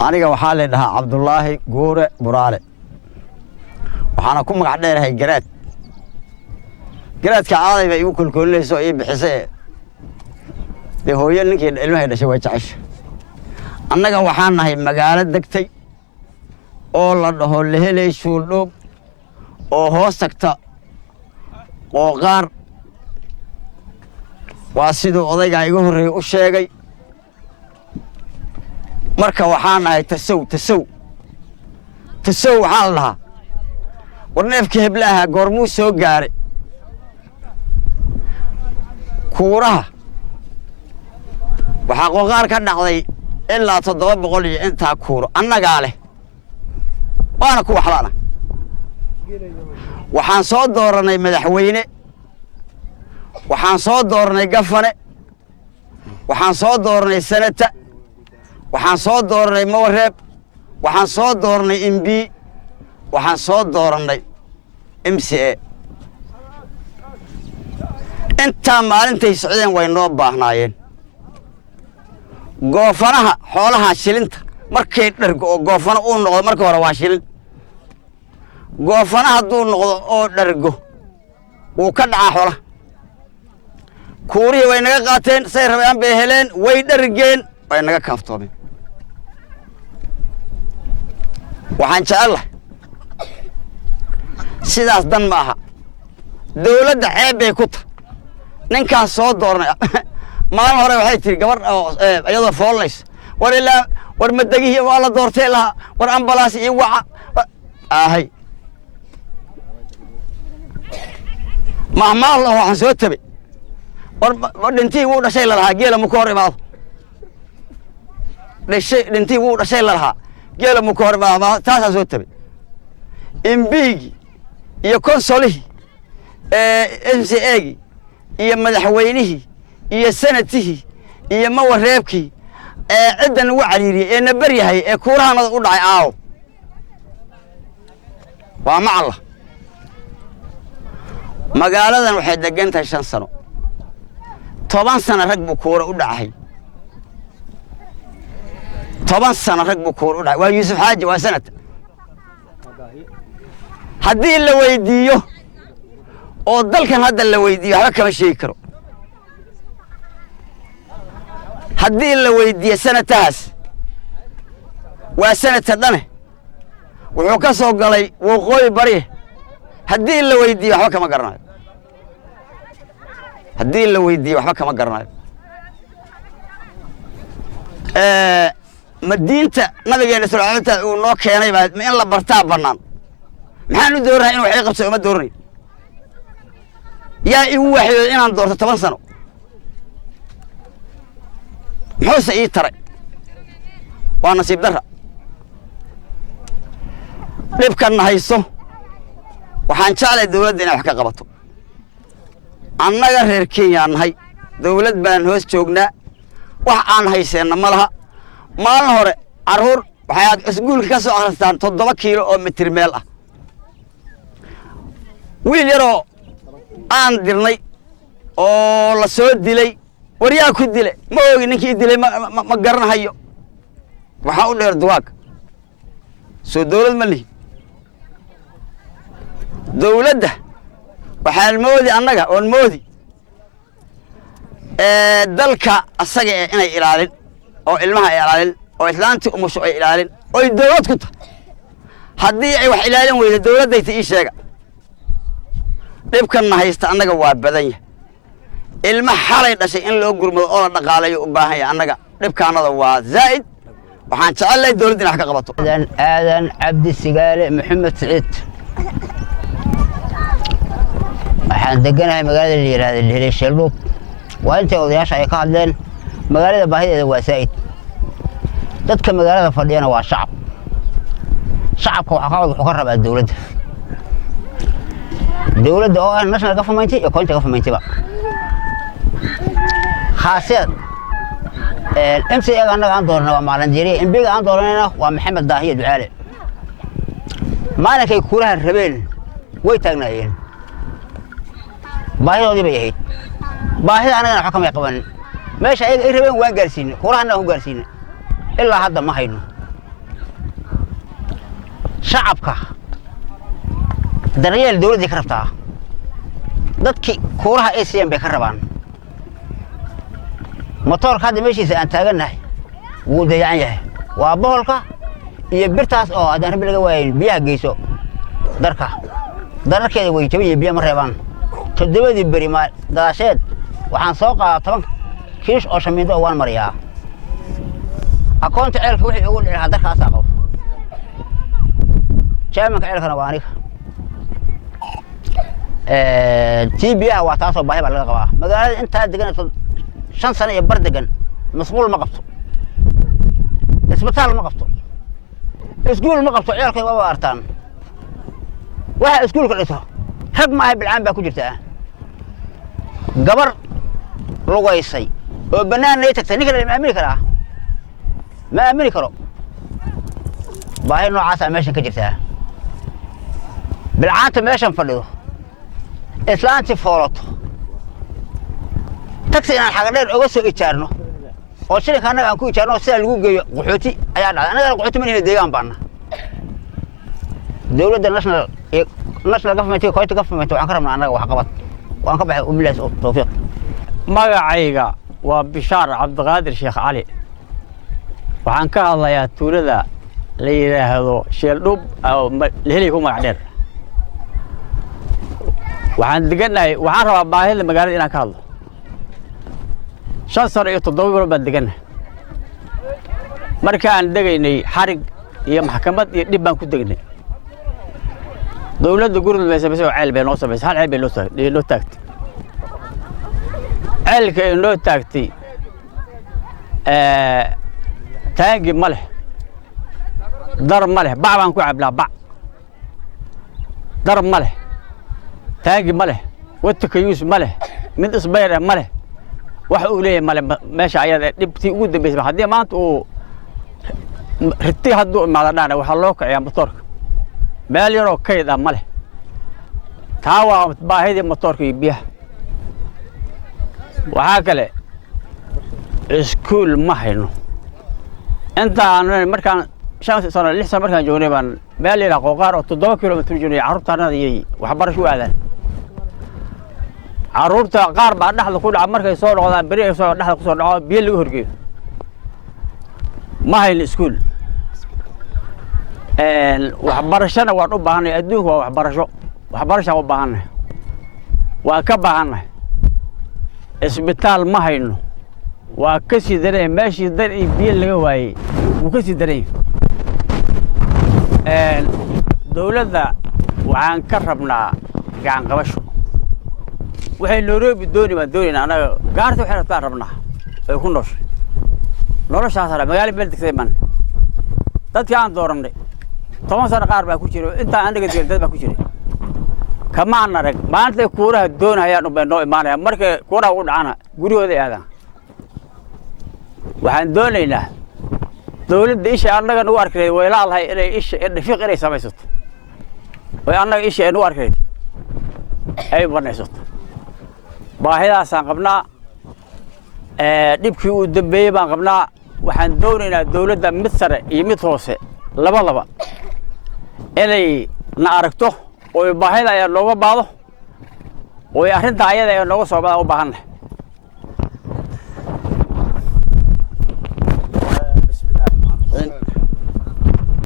aniga waxaa la dhahaa Cabdullaahi Guure Buraale waxaana ku magac dheerahay garaadka aaday bay igu kulkulinayso ii bixisay hooyo ninkii ilmahay dhashay way jeceshay annaga waxaan nahay magaalo degtay oo la dhaho lehelay shuuldhoob oo hoos tagta qooqaar waa sidoo odayga igu horeeyay u sheegay marka waxaan nahay tasow waxaa la dhahaa warneefkii heblaha goormuu soo gaaray kuuraha waxaa qooqaar ka dhacday ilaa 700 iyo intaa kuuro annagaa leh waana ku waxlaana waxaan soo dooranay madaxweyne waxaan soo dooranay gafane waxaan soo dooranay sanata waxaan soo dooranay mawareeb waxaan soo dooranay MB waxaan soo dooranay MCA inta maalintay socdeen way noo baahnaayeen goofanaha xoolaha shilinta markay dhargo oo goofana uu noqdo marka hore waa shilin goofana hadduu noqdo oo dhargo uu ka dhacaa xoolaha kuurihii way naga qaateen say rabaan bay heleen way dhargeen way naga kaaftoomeen waxaan jecelahay sidaas dan ma aha dawladda ceeb bay ku tahay ninkaan soo dooranay maalin hore waxay tiri gabar iyadoo foolnays war madagihii waa la doortay lahaa war ambalaas iyo waca ahay mahmaal waxaan soo tabay war dhintii wuu dhashay la lahaa geela mu ka hor imaado dhintii wuu dhashay la lahaa geela mu ka hor imaado taasaan soo tabay MBgi iyo konsolihii MCAgi iyo madaxweynihii iyo sanatihii iyo mawareebkii ciddan ugu cariiriyay ee nabar yahay ee kuurahanada u dhacay aaw waa macalla magaaladan waxay degan tahay 5 sano 10 sano rag buu kuura u dhacay 10 sano rag buu kuura u dhacay waa Yuusuf Xaaji waa sanad haddii la weydiiyo oo dalkan hadda la weydiiyo waxba kama sheegi karo haddii la weydiiyo sanatahaas waa sanadka dhane wuxuu ka soo galay waqooyi bari haddii la weydiiyo waxba kama garanayo haddii la weydiiyo waxba kama garanayo madiinta nabigeena sallallahu alayhi wasallam uu noo keenay baa in la bartaa bannaan maxaan u doorahay in wax ay qabso uma dooranayo yaa igu waxay inaan doorto 10 sano muxuu ii taray waa nasiib darra dhibkan hayso waxaan jeclay dawladda inay wax ka qabato annaga reer Kenya nahay dawlad baan hoos joognaa wax aan hayseena ma laha maalin hore caruur waxay iskuulka ka soo akhristaan 7 kiilo oo mitir meel ah wiil yaroo aan dirnay oo la soo dilay waryaa ku dilay ma ogi ninkii dilay ma garanayo waxa u dheer duwaag soo dawlad ma lihi dawladda waxaan moodi annaga oon moodi dalka asaga inay ilaalin oo ilmaha ay ilaalin oo islaantii umusho ay ilaalin oo dawlad ku tahay haddii ay wax ilaalin weydo dawladayta ii sheega dhibkan haysta annaga waa badan yahay ilma xalay dhashay in loo gurmado oo la dhaqaaleeyo u baahan yahay annaga dhibkaanada waa zaa'id waxaan jecelahay dawladda inay wax ka qabato aadan cabdi sigaale maxamed saciid waxaan deganahay magaalada la yiraahdo lehelay shuuldhoob waa inta odayaasha ay ka hadleen magaalada baahideeda waa zaa'id dadka magaalada fadhiyana waa shacabka wuxuu ka rabaa dawladda oo national government iyo county government ba خاصية MCA أنا عن دورنا ومعلنجيري MB عن دورنا ومحمد داهية دعالي ما أنا كي كلها الربيل ويتجناين باهي ودي بيهيد باهي أنا حكم يقبل ماشي أي ربيل وين جالسين كلها أنا هم جالسين إلا هذا ما هينو shacabka daryeel dawladda ka rabtaa dadkii kuuraha ACM bay ka rabaan motorka hadda meeshiisa aan taaganahay wuu dayacan yahay waa boholka iyo birtaas oo haddaan rabbi laga waayay biyaha geyso dararkeeda way jabiyay biyo ma reebaan todobadii beri ma daasheed waxaan soo qaadaa 10 kiish oo shamiindo oo waan mariyaa akoonta ceelka wixii ugu dhacay darkaas aqoon jaamaca ceelkana waa aniga TBA waa taasoo baahi baa laga qabaa magaalada inta degan 5 sano iyo bar degan mas'uul ma qabto isbitaal ma qabto iskuul ma qabto ceelka waa artaan waxa iskuulka dhigto rag ma ay bilcaan baa ku jirtaa gabar lugaysay oo banaanay tagtay ninka la aamini karaa ma aamini karo baahi noocaas ah meeshan ka jirtaa bilcaanta meeshan fadhido islaanti foolato taxi inaan xaga dheer uga soo ijaarno oo shilinka annaga aan ku ijaarno sida lagu geeyo qaxooti ayaa dhacday annaga qaxooti ma deegaan baana dawladda national government iyo county government waxaan ka rabnaa annaga wax qabad waan ka baxay umbilaas tawfiiq magacayga waa Bishaar Cabdiqaadir Sheekh Cali waxaan ka hadlayaa tuulada la yiraahdo Sheeldhub oo lehelay ku magac dheer waxaan deganahay waxaan rabaa baahida magaalada inaan ka hadlo 5 sano iyo 7 bilood baan deganahay markaan degaynay xarig iyo maxkamad iyo dib baan ku degnay dawladda gurmud bay sameysay ceel bay noo sameysay hal ceel bay loo taagtay ceelka ay noo taagtay taangi ma leh dar ma leh bac baan ku cablaa bac dar ma leh taangi ma leh wadka yuus ma leh mid isbayr ma leh waxa uu leeyahay male meesha ayada dhibtii ugu dambeysay haddii maanta uu ritay hadduu imaadana waxa loo kiciyaa motorka meel yaroo kayd ah ma leh taa waa baahidii motorka iyo biyaha waxaa kale iskuul ma hayno intaan markaan 5 sano 6 sano markaan joognay baan meel yar qooqaar oo 7 kiiloomitir joognay carruurtaanada iyo waxbarasho u aadaan carruurta qaar baa dhaxda ku dhaca markay soo noqdaan bari ay soo dhaxda ku soo dhaco biyo lagu horgeeyo ma hayno iskuul waxbarashana waan u baahanay adduunka waa waxbarasho u baahanay waa ka baahanay isbitaal ma hayno waa ka sii daray meeshii dar iyo biyo laga waayay wuu ka sii daray dawladda waxaan ka rabnaa gacan qabasho waxay Nairobi doonayaan anaga gaarta waxay rabtaa rabnaa ay ku nooshay noloshaas magaalo meel degtay man dadka aan dooranay 10 sano qaar baa ku jiro inta anaga dad baa ku jiray kama aan arag maanta kuuraha doonayaan u beenoo imaanaya markay kuuraha u dhacana gurigooda aadaan waxaan doonaynaa dawladda isha annaga nagu arkay way laalahay inay isha dhafiiq inay samaysato way annaga isha nagu arkay ay banaysato baahidaasaan qabnaa dhibkii uu dambeeyay baan qabnaa waxaan doonaynaa dawladda mid sare iyo mid hoose labadaba inay na aragto oo baahida ay nooga baado oo arrinta ayada ay nooga soo badan u baahanay